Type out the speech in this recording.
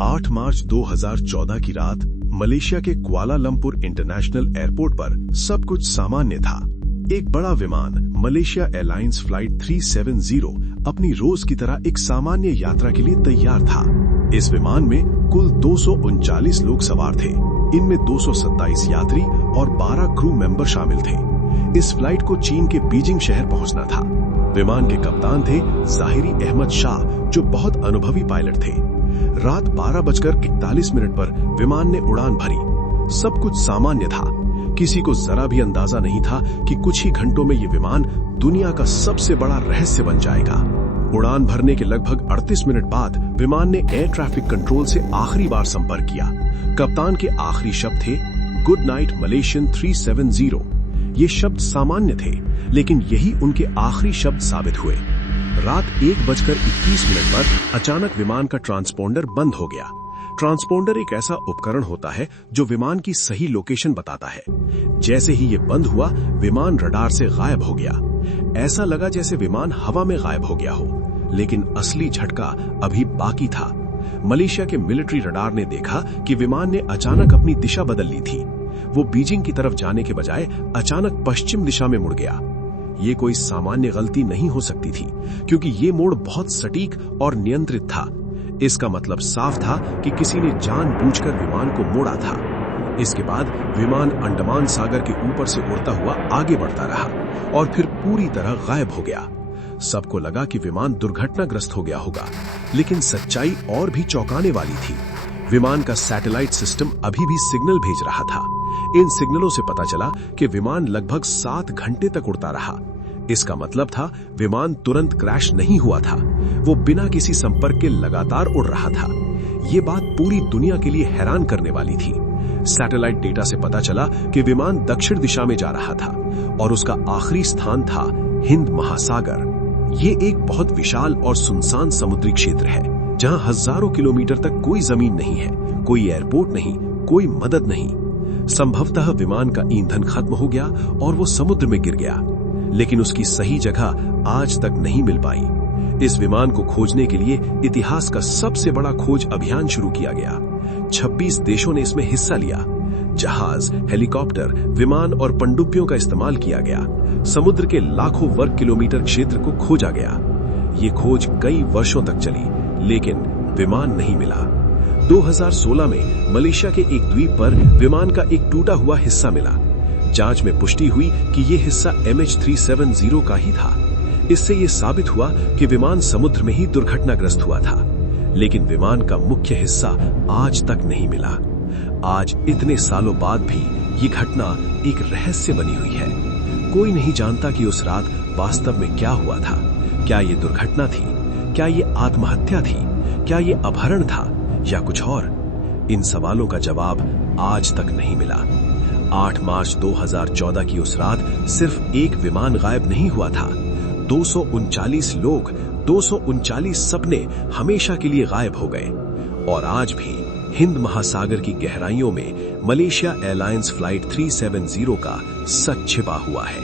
8 मार्च 2014 की रात मलेशिया के कुआलालंपुर इंटरनेशनल एयरपोर्ट पर सब कुछ सामान्य था। एक बड़ा विमान मलेशिया एयरलाइंस फ्लाइट 370 अपनी रोज की तरह एक सामान्य यात्रा के लिए तैयार था। इस विमान में कुल 239 लोग सवार थे। इनमें 227 यात्री और 12 क्रू मेंबर शामिल थे। इस फ्लाइट को चीन के बीजिंग शहर पहुंचना था। विमान के कप्तान थे जाहिरी अहमद शाह, जो बहुत अनुभवी पायलट थे। रात 12:41 पर विमान ने उड़ान भरी। सब कुछ सामान्य था। किसी को जरा भी अंदाजा नहीं था कि कुछ ही घंटों में ये विमान दुनिया का सबसे बड़ा रहस्य बन जाएगा। उड़ान भरने के लगभग 38 मिनट बाद विमान ने एयर ट्रैफिक कंट्रोल से आखिरी बार संपर्क किया। कप्तान के आखिरी शब्द थे, गुड नाइट मलेशियन 370। ये शब्द सामान्य थे, लेकिन यही उनके आखिरी शब्द साबित हुए। रात 1:21 पर अचानक विमान का ट्रांसपोंडर बंद हो गया। ट्रांसपोंडर एक ऐसा उपकरण होता है जो विमान की सही लोकेशन बताता है। जैसे ही ये बंद हुआ, विमान रडार से गायब हो गया। ऐसा लगा जैसे विमान हवा में गायब हो गया हो, लेकिन असली झटका अभी बाकी था। मलेशिया के मिलिट्री रडार ने देखा कि विमान ने अचानक अपनी दिशा बदल ली थी। वो बीजिंग की तरफ जाने के बजाय अचानक पश्चिम दिशा में मुड़ गया। ये कोई सामान्य गलती नहीं हो सकती थी, क्योंकि ये मोड़ बहुत सटीक और नियंत्रित था। इसका मतलब साफ था कि किसी ने जानबूझकर विमान को मोड़ा था। इसके बाद विमान अंडमान सागर के ऊपर से उड़ता हुआ आगे बढ़ता रहा और फिर पूरी तरह गायब हो गया। सबको लगा कि विमान दुर्घटनाग्रस्त हो गया होगा, लेकिन सच्चाई और भी चौंकाने वाली थी। विमान का सैटेलाइट सिस्टम अभी भी सिग्नल भेज रहा था। इन सिग्नलों से पता चला कि विमान लगभग 7 घंटे तक उड़ता रहा। इसका मतलब था विमान तुरंत क्रैश नहीं हुआ था। वो बिना किसी संपर्क के लगातार उड़ रहा था। ये बात पूरी दुनिया के लिए हैरान करने वाली थी। सैटेलाइट डेटा से पता चला कि विमान दक्षिण दिशा में जा रहा था और उसका आखिरी स्थान था हिंद महासागर। ये एक बहुत विशाल और सुनसान समुद्री क्षेत्र है, जहां हजारों किलोमीटर तक कोई जमीन नहीं है, कोई एयरपोर्ट नहीं, कोई मदद नहीं। संभवतः विमान का ईंधन खत्म हो गया और वो समुद्र में गिर गया, लेकिन उसकी सही जगह आज तक नहीं मिल पाई। इस विमान को खोजने के लिए इतिहास का सबसे बड़ा खोज अभियान शुरू किया गया। 26 देशों ने इसमें हिस्सा लिया। जहाज, हेलीकॉप्टर, विमान और पनडुब्बियों का इस्तेमाल किया गया। समुद्र के लाखों वर्ग किलोमीटर क्षेत्र को खोजा गया। ये खोज कई वर्षों तक चली, लेकिन विमान नहीं मिला। 2016 में मलेशिया के एक द्वीप पर विमान का एक टूटा हुआ हिस्सा मिला। जांच में पुष्टि हुई कि यह हिस्सा MH370 का ही था। इससे यह साबित हुआ कि विमान समुद्र में ही दुर्घटनाग्रस्त हुआ था, लेकिन विमान का मुख्य हिस्सा आज तक नहीं मिला। आज इतने सालों बाद भी ये घटना एक रहस्य बनी हुई है। कोई नहीं जानता कि उस रात वास्तव में क्या हुआ था। क्या ये दुर्घटना थी? क्या ये आत्महत्या थी? क्या ये अपहरण था या कुछ और? इन सवालों का जवाब आज तक नहीं मिला। 8 मार्च 2014 की उस रात सिर्फ एक विमान गायब नहीं हुआ था। 239 लोग, 239 सपने हमेशा के लिए गायब हो गए। और आज भी हिंद महासागर की गहराइयों में मलेशिया एयरलाइंस फ्लाइट 370 का सच छिपा हुआ है।